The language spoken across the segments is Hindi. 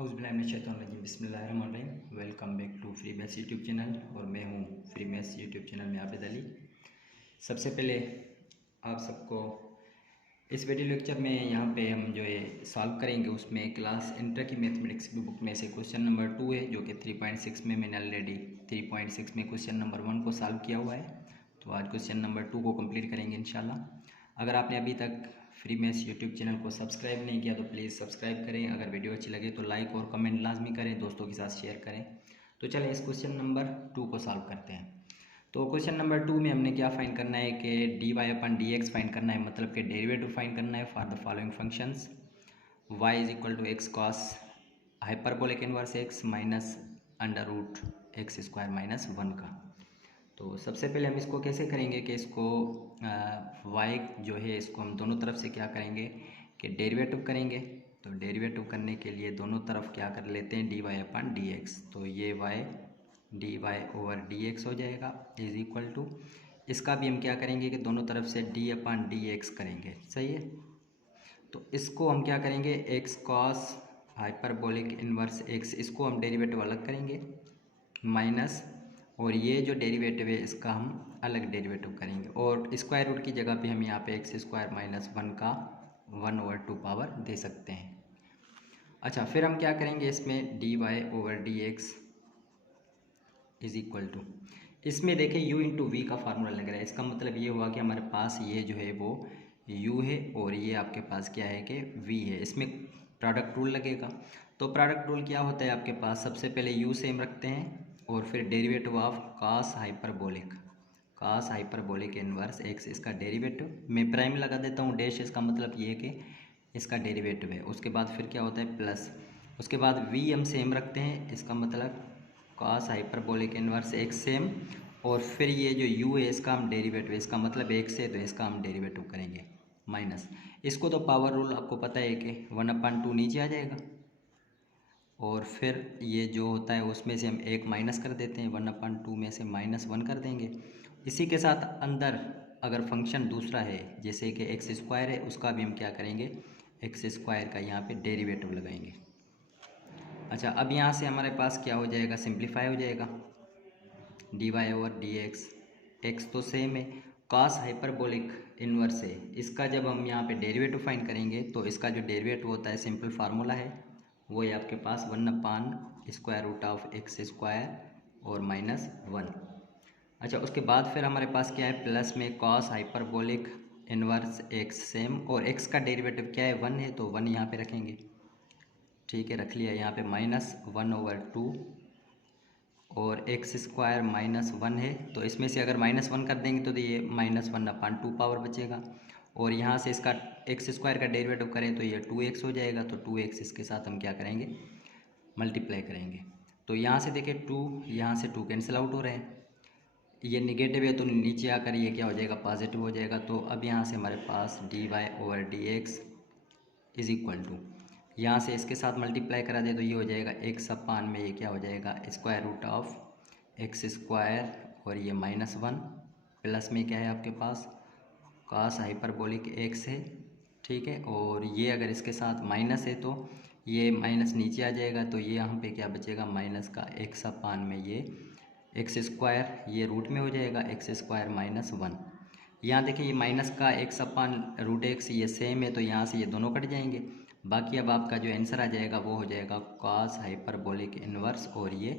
औज़ुबिल्लाहिमिनश्शैतानिर्रजीम बिस्मिल्लाहिर्रहमानिर्रहीम। Welcome back to free maths YouTube channel और मैं हूँ फ्री मैथ्स यूट्यूब चैनल में आबिद अली। सबसे पहले आप सबको इस वीडियो लेक्चर में यहाँ पे हम जो है सॉल्व करेंगे, उसमें क्लास इंटर की मैथमेटिक्स की बुक में से क्वेश्चन नंबर 2 है जो कि 3.6 में मैंने ऑलरेडी 3.6 में क्वेश्चन नंबर 1 को सॉल्व किया हुआ है। तो आज क्वेश्चन नंबर 2 को कंप्लीट करेंगे इंशाल्लाह। अगर आपने अभी तक फ्री मैथ्स यूट्यूब चैनल को सब्सक्राइब नहीं किया तो प्लीज़ सब्सक्राइब करें। अगर वीडियो अच्छी लगे तो लाइक और कमेंट लाजमी करें, दोस्तों के साथ शेयर करें। तो चलें इस क्वेश्चन नंबर 2 को सॉल्व करते हैं। तो क्वेश्चन नंबर 2 में हमने क्या फाइंड करना है कि D Y upon D X find करना है, मतलब कि डेरिवेटिव फाइंड करना है for the following functions. Y is equal to X cos hyperbolic inverse X minus under root X square minus 1 का। तो सबसे पहले हम इसको कैसे करेंगे कि इसको वाई जो है इसको हम दोनों तरफ से क्या करेंगे कि डेरिवेटिव करेंगे। तो डेरिवेटिव करने के लिए दोनों तरफ क्या कर लेते हैं, D Y upon D X. तो ये Y D Y over D X हो जाएगा इज इक्वल टू, इसका भी हम क्या करेंगे कि दोनों तरफ से डी अपन डी एक्स करेंगे, सही है। तो इसको हम क्या करेंगे, x cos hyperbolic inverse x, इसको हम डेरिवेटिव अलग करेंगे माइनस, और ये जो डेरिवेटिव है इसका हम अलग डेरिवेटिव करेंगे और स्क्वायर रूट की जगह पे हम यहाँ पे एक्स स्क्वायर माइनस 1 का 1/2 पावर दे सकते हैं। अच्छा, फिर हम क्या करेंगे इसमें D Y over D X is equal to, इसमें देखिए u इंटू वी का फार्मूला लग रहा है। इसका मतलब ये हुआ कि हमारे पास ये जो है वो u है और ये आपके पास क्या है कि v है। इसमें प्रोडक्ट रूल लगेगा। तो प्रोडक्ट रूल क्या होता है आपके पास, सबसे पहले u सेम रखते हैं और फिर derivative of cos hyperbolic inverse x, इसका डेरिवेटिव मैं प्राइम लगा देता हूँ डैश, इसका मतलब ये है कि इसका डेरिवेटिव है। उसके बाद फिर क्या होता है प्लस, उसके बाद v हम सेम रखते हैं, इसका मतलब cos hyperbolic inverse x same, और फिर ये जो u है इसका हम डेरिवेटिव, इसका मतलब एक्स है तो इसका हम डेरिवेटिव करेंगे माइनस। इसको तो पावर रूल आपको पता है कि 1/2 नीचे आ जाएगा और फिर ये जो होता है उसमें से हम एक माइनस कर देते हैं, 1/2 में से -1 कर देंगे। इसी के साथ अंदर अगर फंक्शन दूसरा है जैसे कि एक्स स्क्वायर है, उसका भी हम क्या करेंगे, एक्स स्क्वायर का यहाँ पे डेरिवेटिव लगाएंगे। अच्छा, अब यहाँ से हमारे पास क्या हो जाएगा, सिंप्लीफाई हो जाएगा D Y over D X, X तो सेम है, कॉस हाइपरबोलिक इनवर्स है, इसका जब हम यहाँ पे डेरिवेटिव फाइंड करेंगे तो इसका जो डेरिवेटिव होता है सिंपल फार्मूला है वो है आपके पास 1/√ऑफ एक्स स्क्वायर और -1। अच्छा, उसके बाद फिर हमारे पास क्या है, प्लस में cos hyperbolic inverse x same, और एक्स का डेरिवेटिव क्या है 1 है तो 1 यहाँ पे रखेंगे, ठीक है, रख लिया यहाँ पे -1/2 और एक्स स्क्वायर -1 है। तो इसमें से अगर -1 कर देंगे तो ये -1/2 पावर बचेगा, और यहाँ से इसका एक्स स्क्वायर का डेरिवेटिव करें तो ये 2x हो जाएगा। तो 2x इसके साथ हम क्या करेंगे, मल्टीप्लाई करेंगे। तो यहाँ से देखिए 2, यहाँ से 2 कैंसिल आउट हो रहे हैं, ये निगेटिव है तो नीचे आकर ये क्या हो जाएगा, पॉजिटिव हो जाएगा। तो अब यहाँ से हमारे पास D Y over D X is equal to, यहाँ से इसके साथ मल्टीप्लाई करा दे तो ये हो जाएगा x/, में ये क्या हो जाएगा √ऑफ एक्स स्क्वायर और ये -1, प्लस में क्या है आपके पास कॉस हाइपरबोलिक एक्स है, ठीक है, और ये अगर इसके साथ माइनस है तो ये माइनस नीचे आ जाएगा। तो ये यहाँ पे क्या बचेगा, माइनस का x/, में ये एक्स स्क्वायर ये रूट में हो जाएगा एक्स स्क्वायर -1। यहाँ देखिए ये माइनस का x/√x ये सेम है तो यहाँ से ये दोनों कट जाएंगे। बाकी अब आपका जो आंसर आ जाएगा वो हो जाएगा कॉस हाइपरबोलिक इनवर्स और ये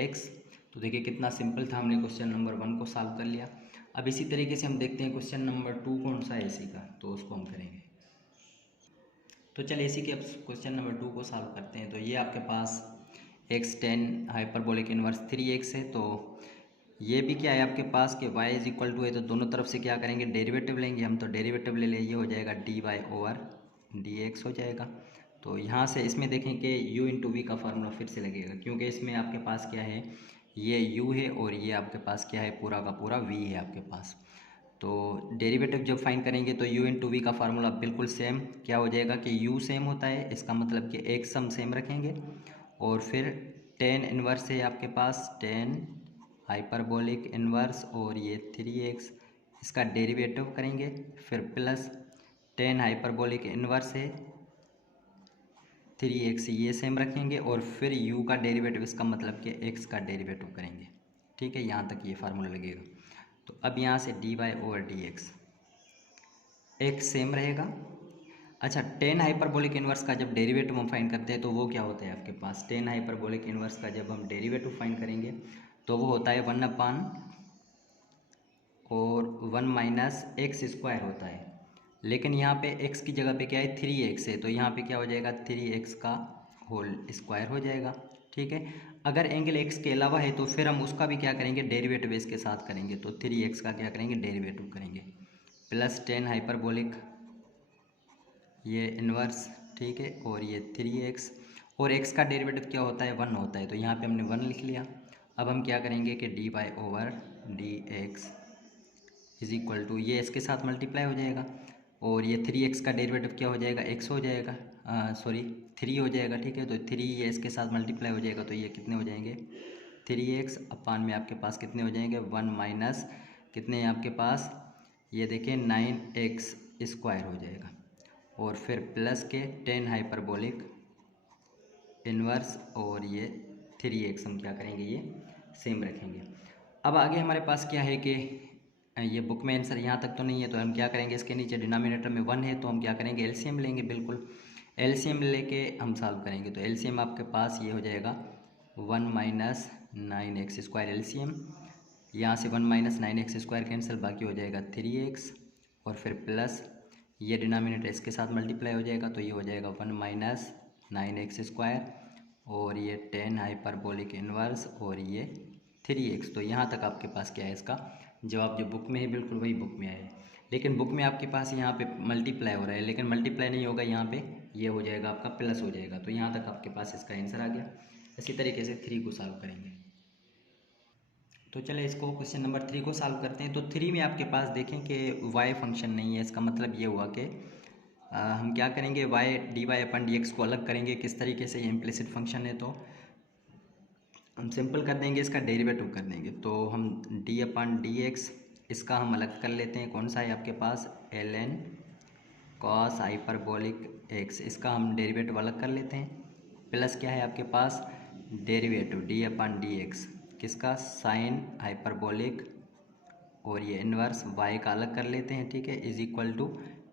x। तो देखिए कितना सिंपल था, हमने क्वेश्चन नंबर 1 को सॉल्व कर लिया। अब इसी तरीके से हम देखते हैं क्वेश्चन नंबर 2 कौन सा है इसी का, तो उसको हम करेंगे। तो चलिए इसी के अब क्वेश्चन नंबर 2 को सॉल्व करते हैं। तो ये आपके पास x tan hyperbolic inverse 3x है। तो ये भी क्या है आपके पास कि y इज इक्वल टू है, तो दोनों तरफ से क्या करेंगे, डेरिवेटिव लेंगे हम। तो डेरिवेटिव ले लें, ये हो जाएगा D Y over D X हो जाएगा। तो यहाँ से इसमें देखें कि u इंटू वी का फार्मूला फिर से लगेगा, क्योंकि इसमें आपके पास क्या है, ये u है और ये आपके पास क्या है, पूरा का पूरा v है आपके पास। तो डेरिवेटिव जब फाइंड करेंगे तो u इंटू वी का फार्मूला बिल्कुल सेम क्या हो जाएगा कि u सेम होता है, इसका मतलब कि x हम सेम रखेंगे, और फिर tan इनवर्स है आपके पास, tan हाइपरबोलिक इनवर्स और ये 3x, इसका डेरिवेटिव करेंगे, फिर प्लस tan हाइपरबोलिक इनवर्स है 3x ये सेम रखेंगे और फिर u का डेरिवेटिव, इसका मतलब कि x का डेरिवेटिव करेंगे। ठीक है, यहाँ तक ये फार्मूला लगेगा। तो अब यहाँ से dy over dx, x same रहेगा। अच्छा, टेन हाइपरबोलिक इन्वर्स का जब डेरिवेटिव हम फाइंड करते हैं तो वो क्या होता है आपके पास, टेन हाइपरबोलिक इन्वर्स का जब हम डेरिवेटिव फाइंड करेंगे तो वो होता है 1/, और 1 माइनस एक्स स्क्वायर होता है। लेकिन यहाँ पे x की जगह पे क्या है, 3x है, तो यहाँ पे क्या हो जाएगा, 3x का होल स्क्वायर हो जाएगा। ठीक है, अगर एंगल x के अलावा है तो फिर हम उसका भी क्या करेंगे, डेरिवेटिव इसके साथ करेंगे। तो 3x का क्या करेंगे, डेरिवेटिव करेंगे, प्लस टेन हाइपरबोलिक ये इन्वर्स। ठीक है, और ये 3x, और x का डेरिवेटिव क्या होता है, 1 होता है, तो यहाँ पे हमने 1 लिख लिया। अब हम क्या करेंगे कि dy over dx is equal to, ये इसके साथ मल्टीप्लाई हो जाएगा, और ये 3x का डेरिवेटिव क्या हो जाएगा, x हो जाएगा, सॉरी 3 हो जाएगा। ठीक है, तो 3 ये इसके साथ मल्टीप्लाई हो जाएगा, तो ये कितने हो जाएंगे, 3x अपान में आपके पास कितने हो जाएंगे, 1 माइनस कितने हैं आपके पास, ये देखिए 9x स्क्वायर हो जाएगा, और फिर प्लस के 10 हाइपरबोलिक इन्वर्स, और ये 3x हम क्या करेंगे, ये सेम रखेंगे। अब आगे हमारे पास क्या है कि ये बुक में आंसर यहाँ तक तो नहीं है, तो हम क्या करेंगे, इसके नीचे डिनोमिनेटर में 1 है, तो हम क्या करेंगे, एलसीएम लेंगे। बिल्कुल एलसीएम लेके हम सॉल्व करेंगे। तो एलसीएम आपके पास ये हो जाएगा 1 माइनस 9x स्क्वायर, एलसीएम यहाँ से 1 माइनस 9x स्क्वायर कैंसिल, बाकी हो जाएगा 3x, और फिर प्लस ये डिनोमिनेटर इसके साथ मल्टीप्लाई हो जाएगा, तो ये हो जाएगा 1 माइनस 9x स्क्वायर, और ये 10 हाइपरबोलिक इन्वर्स, और ये 3x। तो यहाँ तक आपके पास क्या है, इसका जवाब जो बुक में है बिल्कुल वही बुक में आया है। लेकिन बुक में आपके पास यहाँ पे मल्टीप्लाई हो रहा है, लेकिन मल्टीप्लाई नहीं होगा, यहाँ पे ये हो जाएगा आपका प्लस हो जाएगा। तो यहाँ तक आपके पास इसका आंसर आ गया। इसी तरीके से 3 को सॉल्व करेंगे। तो चले इसको क्वेश्चन नंबर 3 को सॉल्व करते हैं। तो 3 में आपके पास देखें कि y फंक्शन नहीं है। इसका मतलब ये हुआ कि हम क्या करेंगे, y dy/dx को अलग करेंगे। किस तरीके से, ये इम्प्लिसिट फंक्शन है तो हम सिंपल कर देंगे, इसका डेरिवेटिव कर देंगे। तो हम d/dx इसका हम अलग कर लेते हैं। कौन सा है आपके पास, ln cos हाइपरबोलिक x, इसका हम डेरिवेटिव अलग कर लेते हैं। प्लस क्या है आपके पास, डेरिवेटिव d/dx किसका, साइन हाइपरबोलिक, और ये इन्वर्स y का अलग कर लेते हैं। ठीक है, is equal to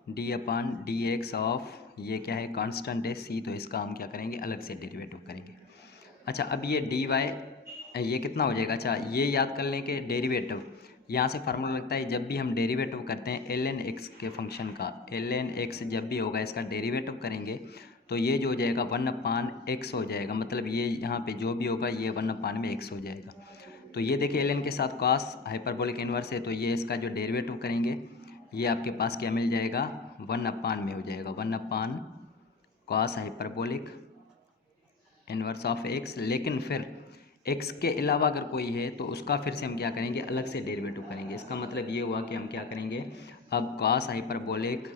d/dx of, ये क्या है, कांस्टेंट है c, तो इसका हम क्या करेंगे, अलग से डेरिवेटिव करेंगे। अच्छा, अब ये dy ये कितना हो जाएगा। अच्छा, ये याद कर लें कि डेरिवेटिव यहाँ से फार्मूला लगता है, जब भी हम डेरिवेटिव करते हैं ln x के फंक्शन का, ln x जब भी होगा इसका डेरिवेटिव करेंगे तो ये जो हो जाएगा 1/x हो जाएगा। मतलब ये यहाँ पे जो भी होगा ये 1/x हो जाएगा। तो ये देखिए ln के साथ cos हाइपरबोलिक इन्वर्स है, तो ये इसका जो डेरिवेटिव करेंगे ये आपके पास क्या मिल जाएगा, 1/में हो जाएगा, 1/cos hyperbolic inverse of x। लेकिन फिर x के अलावा अगर कोई है तो उसका फिर से हम क्या करेंगे, अलग से डेरिवेटिव करेंगे। इसका मतलब ये हुआ कि हम क्या करेंगे, अब cos हाइपरबोलिक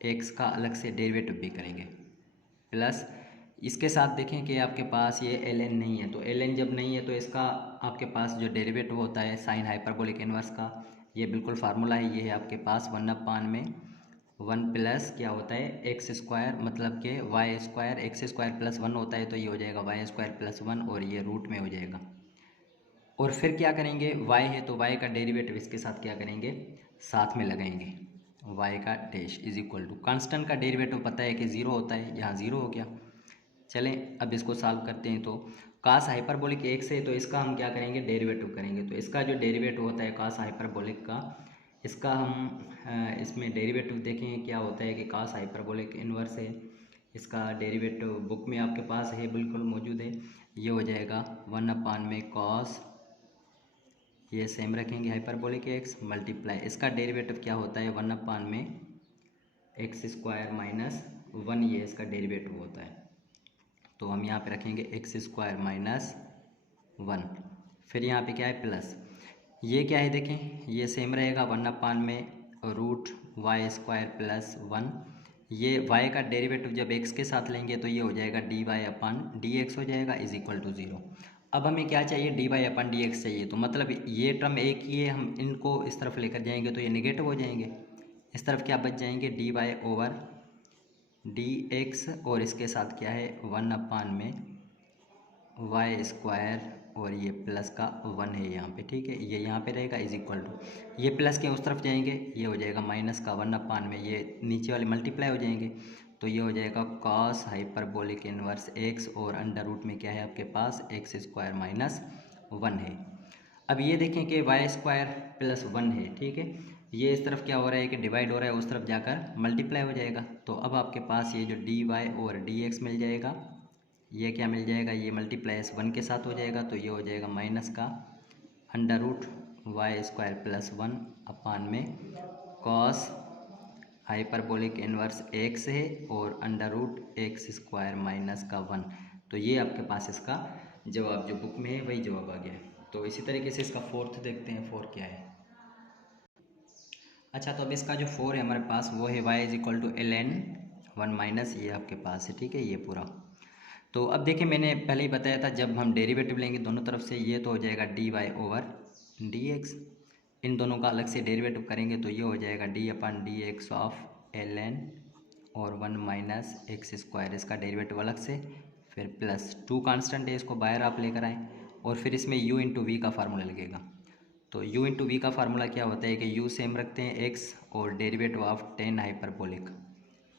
x का अलग से डेरिवेटिव भी करेंगे। प्लस इसके साथ देखें कि आपके पास ये ln नहीं है, तो ln जब नहीं है तो इसका आपके पास जो डेरिवेटिव होता है साइन हाइपरबोलिक इन्वर्स का, ये बिल्कुल फार्मूला है, ये है आपके पास 1/में 1 प्लस क्या होता है, एक्स स्क्वायर, मतलब कि Y square, X square plus 1 होता है, तो ये हो जाएगा वाई स्क्वायर प्लस 1, और ये रूट में हो जाएगा। और फिर क्या करेंगे, y है तो y का डेरिवेटिव इसके साथ क्या करेंगे, साथ में लगाएंगे, y का dash is equal to, constant का डेरिवेटिव पता है कि 0 होता है, यहाँ 0 हो गया। चलें अब इसको सॉल्व करते हैं। तो कास हाइपरबोलिक x है तो इसका हम क्या करेंगे, डेरिवेटिव करेंगे। तो इसका जो डेरिवेटिव होता है कास हाइपरबोलिक का, इसका हम इसमें डेरिवेटिव देखें क्या होता है कि कास हाइपरबोलिक इन्वर्स है, इसका डेरिवेटिव बुक में आपके पास है, बिल्कुल मौजूद है। ये हो जाएगा 1/में कॉस, ये सेम रखेंगे हाइपरबोलिक एक्स, मल्टीप्लाई इसका डेरिवेटिव क्या होता है 1/में एक्स स्क्वायर माइनस 1, ये इसका डेरिवेटिव होता है। तो हम यहाँ पे रखेंगे एक्स स्क्वायर माइनस 1, फिर यहाँ पे क्या है प्लस, ये क्या है देखें, ये सेम रहेगा 1/में रूट वाई स्क्वायर प्लस 1। ये y का डेरिवेटिव जब x के साथ लेंगे तो ये हो जाएगा dy/dx हो जाएगा इज इक्वल टू 0। अब हमें क्या चाहिए, dy/dx चाहिए। तो मतलब ये टर्म एक ही है, हम इनको इस तरफ लेकर जाएंगे तो ये नेगेटिव हो जाएंगे, इस तरफ क्या बच जाएंगे, dy/dx डी एक्स और इसके साथ क्या है 1 में वाई स्क्वायर और ये प्लस का 1 है यहाँ पे, ठीक है। ये यहाँ पे रहेगा इज इक्वल टू, ये प्लस के उस तरफ जाएंगे, ये हो जाएगा माइनस का 1 में, ये नीचे वाले मल्टीप्लाई हो जाएंगे, तो ये हो जाएगा कॉस हाइपरबोलिक इनवर्स एक्स और अंडर रूट में क्या है आपके पास एक्स स्क्वायर माइनस 1 है। अब ये देखें कि वाई स्क्वायर प्लस 1 है, ठीक है। ये इस तरफ क्या हो रहा है कि डिवाइड हो रहा है, उस तरफ जाकर मल्टीप्लाई हो जाएगा, तो अब आपके पास ये जो डी वाई और डी एक्स मिल जाएगा, ये क्या मिल जाएगा, ये मल्टीप्लाई 1 के साथ हो जाएगा, तो ये हो जाएगा माइनस का under root Y square plus 1 में कॉस हाइपरबोलिक इनवर्स एक्स है और under root X square minus का 1। तो ये आपके पास इसका जवाब जो बुक में है वही जवाब आ गया है। तो इसी तरीके से इसका फोर्थ देखते हैं, 4 क्या है। अच्छा, तो अब इसका जो 4 है हमारे पास वो है y is equal to ln 1 minus, ये आपके पास है, ठीक है, ये पूरा। तो अब देखिए मैंने पहले ही बताया था जब हम डेरिवेटिव लेंगे दोनों तरफ से, ये तो हो जाएगा D Y over D X, इन दोनों का अलग से डेरिवेटिव करेंगे तो ये हो जाएगा D upon D X of L N और 1 माइनस एक्स स्क्वायर, इसका डेरिवेटिव अलग से, फिर प्लस 2 कांस्टेंट है, इसको बाहर आप लेकर आएँ और फिर इसमें u इंटू वी का फार्मूला लगेगा। तो u इंटू वी का फार्मूला क्या होता है कि u सेम रखते हैं x और डेरिवेटिव ऑफ टेन हाइपरबोलिक,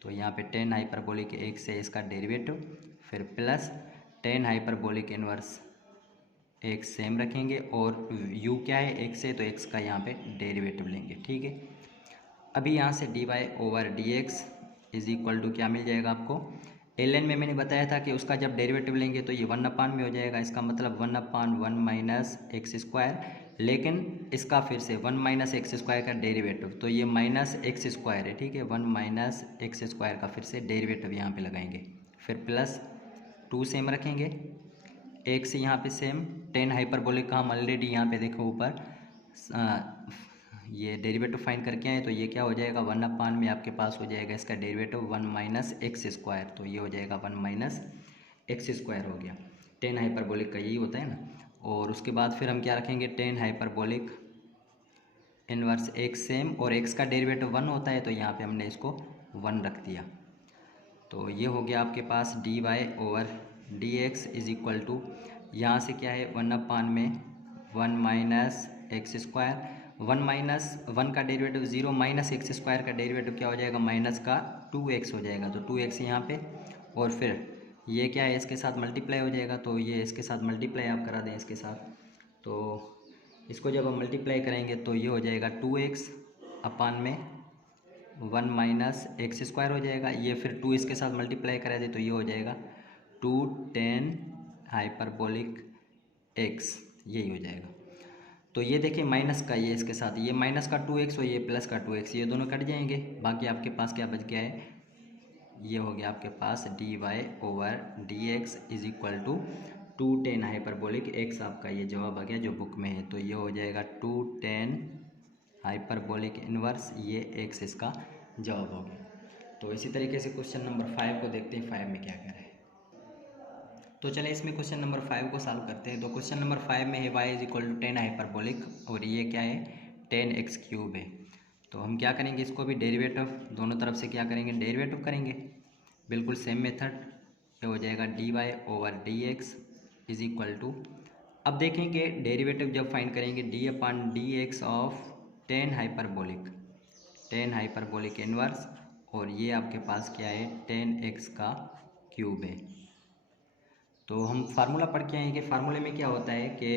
तो यहाँ पे टेन हाइपरबोलिक x है इसका डेरिवेटिव, फिर plus tan hyperbolic inverse x same रखेंगे और u क्या है x है, तो x का यहाँ पे डेरिवेटिव लेंगे, ठीक है। अभी यहाँ से D Y over D X is equal to क्या मिल जाएगा आपको, एल एन में मैंने बताया था कि उसका जब डेरिवेटिव लेंगे तो ये 1 में हो जाएगा, इसका मतलब 1/1 माइनस एक्स स्क्वायर, लेकिन इसका फिर से 1 माइनस एक्स स्क्वायर का डेरिवेटिव, तो ये माइनस एक्स स्क्वायर है, ठीक है, 1 माइनस एक्स स्क्वायर का फिर से डेरिवेटिव यहाँ पे लगाएंगे, फिर प्लस 2 सेम रखेंगे, एक्स यहाँ पे सेम, टेन हाइपरबोलिक का हम ऑलरेडी यहाँ पे देखो ऊपर ये डेरिवेटिव फाइंड करके आए, तो ये क्या हो जाएगा 1 में आपके पास हो जाएगा इसका डेरिवेटिव 1 माइनस एक्स स्क्वायर, तो ये हो जाएगा 1 माइनस एक्स स्क्वायर हो गया, टेन हाइपरबोलिक का यही होता है ना। और उसके बाद फिर हम क्या रखेंगे, tan hyperbolic inverse x same, और एक्स का डेरिवेटिव 1 होता है, तो यहाँ पे हमने इसको 1 रख दिया, तो ये हो गया आपके पास D Y over D X is equal to, यहाँ से क्या है 1 में 1 माइनस एक्स स्क्वायर, 1 माइनस 1 का डेरिवेटिव 0, माइनस एक्स स्क्वायर का डेरिवेटिव क्या हो जाएगा माइनस का 2x हो जाएगा, तो 2x यहाँ पे, और फिर ये क्या है इसके साथ मल्टीप्लाई हो जाएगा, तो ये इसके साथ मल्टीप्लाई आप करा दें इसके साथ, तो इसको जब हम मल्टीप्लाई करेंगे तो ये हो जाएगा 2x में 1 माइनस एक्स स्क्वायर हो जाएगा, ये फिर 2 इसके साथ मल्टीप्लाई करा दे तो ये हो जाएगा 2 टेन हाइपरबोलिक एक्स, यही हो जाएगा। तो ये देखिए माइनस का ये इसके साथ, ये माइनस का 2x और ये प्लस का 2x, ये दोनों कट जाएंगे, बाकी आपके पास क्या बच गया है, ये हो गया आपके पास D Y over D X is equal to 2 tan hyperbolic X, आपका ये जवाब आ गया जो बुक में है, तो ये हो जाएगा 2 टेन हाइपरबोलिक इनवर्स, ये एक्स इसका जवाब हो गया। तो इसी तरीके से क्वेश्चन नंबर 5 को देखते हैं 5 में क्या क्या है। तो चले इसमें क्वेश्चन नंबर 5 को सॉल्व करते हैं। तो क्वेश्चन नंबर 5 में है y is equal to 10 hyperbolic और ये क्या है 10x क्यूब है। तो हम क्या करेंगे, इसको भी डेरिवेटिव दोनों तरफ से क्या करेंगे, डेरिवेटिव करेंगे, बिल्कुल सेम मेथड, ये हो जाएगा D Y over D X is equal to, अब देखें कि डेरिवेटिव जब फाइंड करेंगे D upon D X of 10 hyperbolic inverse, और ये आपके पास क्या है 10x का क्यूब है। तो हम फार्मूला पढ़ के आए कि फार्मूले में क्या होता है कि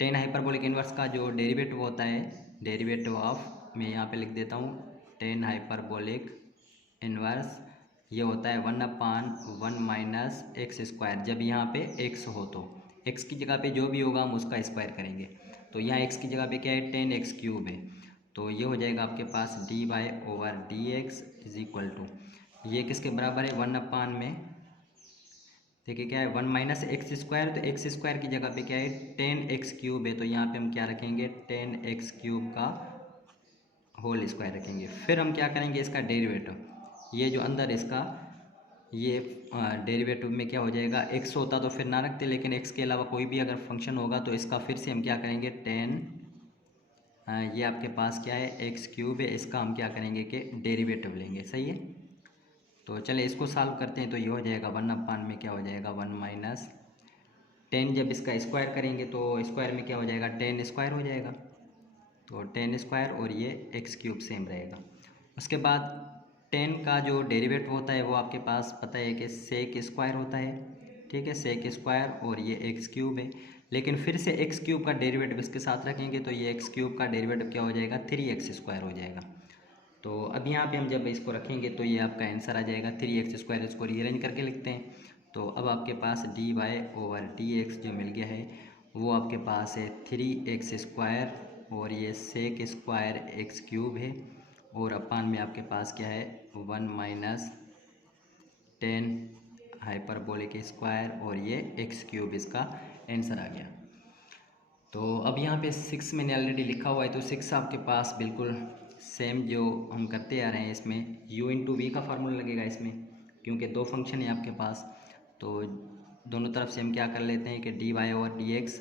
10 हाइपरबोलिक इनवर्स का जो डेरिवेटिव होता है, डेरिवेटिव ऑफ, मैं यहाँ पे लिख देता हूँ 10 हाइपरबोलिक इनवर्स, ये होता है 1/1 माइनस एक्स स्क्वायर, जब यहाँ पे x हो तो x की जगह पे जो भी होगा हम उसका स्क्वायर करेंगे, तो यहाँ x की जगह पे क्या है 10x क्यूब है, तो ये हो जाएगा आपके पास D Y over D X is equal to, ये किसके बराबर है 1 में, देखिए क्या है 1 माइनस एक्स स्क्वायर, तो एक्स स्क्वायर की जगह पे क्या है 10x क्यूब है, तो यहाँ पे हम क्या रखेंगे 10x क्यूब का होल स्क्वायर रखेंगे। फिर हम क्या करेंगे इसका डेरिवेटिव, ये जो अंदर इसका ये डेरिवेटिव में क्या हो जाएगा, x होता तो फिर ना रखते, लेकिन x के अलावा कोई भी अगर फंक्शन होगा तो इसका फिर से हम क्या करेंगे 10, ये आपके पास क्या है x क्यूब है, इसका हम क्या करेंगे कि डेरिवेटिव लेंगे, सही है। तो चले इसको सॉल्व करते हैं। तो ये हो जाएगा 1/, में क्या हो जाएगा 1 माइनस 10। जब इसका स्क्वायर करेंगे तो स्क्वायर में क्या हो जाएगा 10 स्क्वायर हो जाएगा, तो 10 स्क्वायर और ये x³ सेम रहेगा। उसके बाद 10 का जो डेरिवेटिव होता है वो आपके पास पता है कि सेक स्क्वायर होता है, ठीक है, सेक स्क्वायर और ये x³ है। लेकिन फिर से x³ का डेरिवेटिव इसके साथ रखेंगे तो ये x³ का डेरिवेटिव क्या हो जाएगा 3x² हो जाएगा। तो अब यहाँ पे हम जब इसको रखेंगे तो ये आपका आंसर आ जाएगा 3x²। इसको रीअरेंज करके लिखते हैं। तो अब आपके पास dy/dx जो मिल गया है वो आपके पास है 3x² और ये सेक स्क्वायर x³ है और अपान में आपके पास क्या है 1 माइनस 10 हाइपरबोलिक स्क्वायर और ये x³ इसका आंसर आ गया। तो अब यहाँ पे 6 मैंने ऑलरेडी लिखा हुआ है, तो 6 आपके पास बिल्कुल सेम जो हम करते आ रहे हैं। इसमें u/v का फार्मूला लगेगा इसमें, क्योंकि दो फंक्शन है आपके पास। तो दोनों तरफ से हम क्या कर लेते हैं कि dy/dx,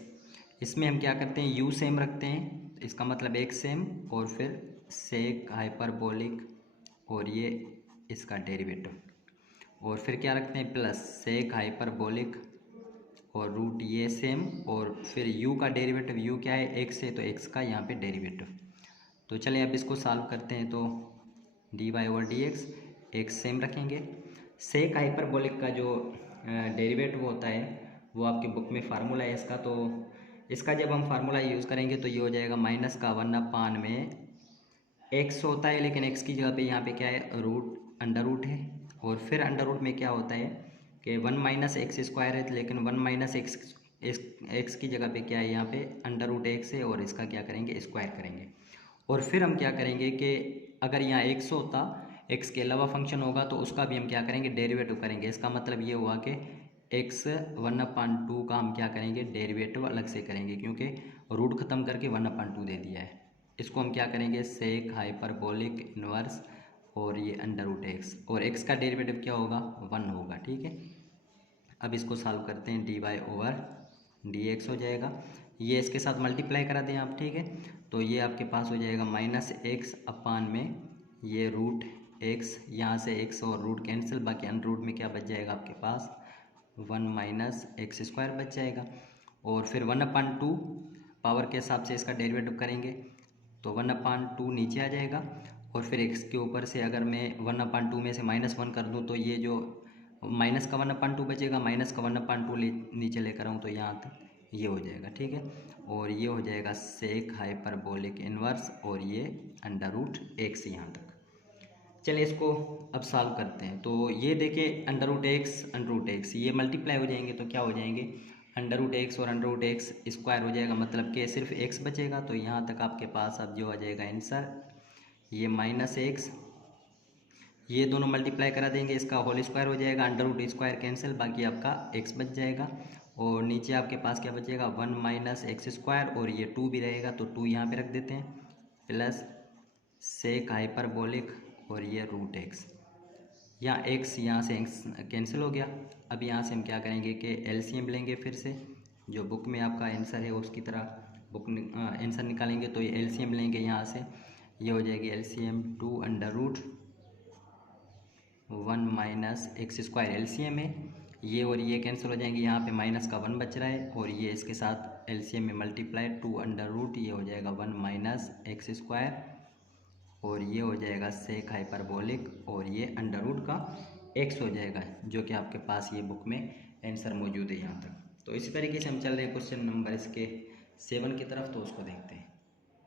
इसमें हम क्या करते हैं u सेम रखते हैं, इसका मतलब x सेम और फिर सेक हाइपरबोलिक और ये इसका डेरिवेटिव, और फिर क्या रखते हैं प्लस सेक हाइपरबोलिक और रूट ये सेम, और फिर u का डेरिवेटिव, u क्या है x है तो x का यहाँ पे डेरिवेटिव। तो चलिए अब इसको सॉल्व करते हैं। तो dy/dx x सेम रखेंगे। सेक हाइपरबोलिक का जो डेरिवेटिव होता है वो आपके बुक में फार्मूला है इसका। तो इसका जब हम फार्मूला यूज़ करेंगे तो ये हो जाएगा माइनस का 1/, में x होता है लेकिन x की जगह पे यहाँ पे क्या है अंडर रूट है, और फिर अंडर रूट में क्या होता है कि 1 माइनस x² है, लेकिन 1 माइनस x की जगह पे क्या है यहाँ पे अंडर रूट x है और इसका क्या करेंगे स्क्वायर करेंगे। और फिर हम क्या करेंगे कि अगर यहाँ x होता, x के अलावा फंक्शन होगा तो उसका भी हम क्या करेंगे डेरिवेटिव करेंगे। इसका मतलब ये हुआ कि x 1/2 का हम क्या करेंगे डेरिवेटिव अलग से करेंगे, क्योंकि रूट ख़त्म करके 1/2 दे दिया है। इसको हम क्या करेंगे सेक हाइपरबोलिक इनवर्स और ये अंडर रूट x, और x का डेरिवेटिव क्या होगा 1 होगा, ठीक है। अब इसको सॉल्व करते हैं, dy/dx हो जाएगा, ये इसके साथ मल्टीप्लाई करा दें आप, ठीक है। तो ये आपके पास हो जाएगा -x/, में ये रूट x, यहाँ से x और रूट कैंसिल, बाकी अंडर रूट में क्या बच जाएगा आपके पास 1 माइनस x² बच जाएगा। और फिर 1/2 पावर के हिसाब से इसका डेरिवेटिव करेंगे तो 1/2 नीचे आ जाएगा, और फिर x के ऊपर से अगर मैं 1/2 में से -1 कर दूँ तो ये जो माइनस का 1/2 बचेगा, माइनस का 1/2 नीचे लेकर आऊँ तो यहाँ तक ये हो जाएगा, ठीक है। और ये हो जाएगा सेक हाइपरबोलिक इनवर्स और ये अंडर रूट x यहाँ तक। चलिए इसको अब सॉल्व करते हैं। तो ये देखिए अंडर रूट x ये मल्टीप्लाई हो जाएंगे तो क्या हो जाएंगे अंडर रूट x और अंडर रूट x स्क्वायर हो जाएगा, मतलब कि सिर्फ x बचेगा। तो यहाँ तक आपके पास अब जो आ जाएगा आंसर ये -x, ये दोनों मल्टीप्लाई करा देंगे, इसका होल स्क्वायर हो जाएगा, अंडर रूट स्क्वायर कैंसिल, बाकी आपका x बच जाएगा। और नीचे आपके पास क्या बचेगा 1 माइनस x² और ये 2 भी रहेगा तो 2 यहाँ पे रख देते हैं, प्लस सेक हाइपरबोलिक और ये रूट x, यहाँ x यहाँ से कैंसिल हो गया। अब यहाँ से हम क्या करेंगे कि एलसीएम लेंगे, फिर से जो बुक में आपका आंसर है उसकी तरह बुक आंसर निकालेंगे। तो ये एलसीएम लेंगे, यहाँ से ये हो जाएगी LCM 2 under root 1 minus x² LCM है, ये और ये कैंसिल हो जाएंगे, यहाँ पे माइनस का 1 बच रहा है और ये इसके साथ एलसीएम में मल्टीप्लाई 2 अंडर रूट, ये हो जाएगा 1 माइनस x² और ये हो जाएगा सेक हाइपरबोलिक और ये अंडर रूट का x हो जाएगा, जो कि आपके पास ये बुक में आंसर मौजूद है यहाँ तक। तो इसी तरीके से हम चल रहे हैं क्वेश्चन नंबर इसके 7 की तरफ, तो उसको देखते हैं।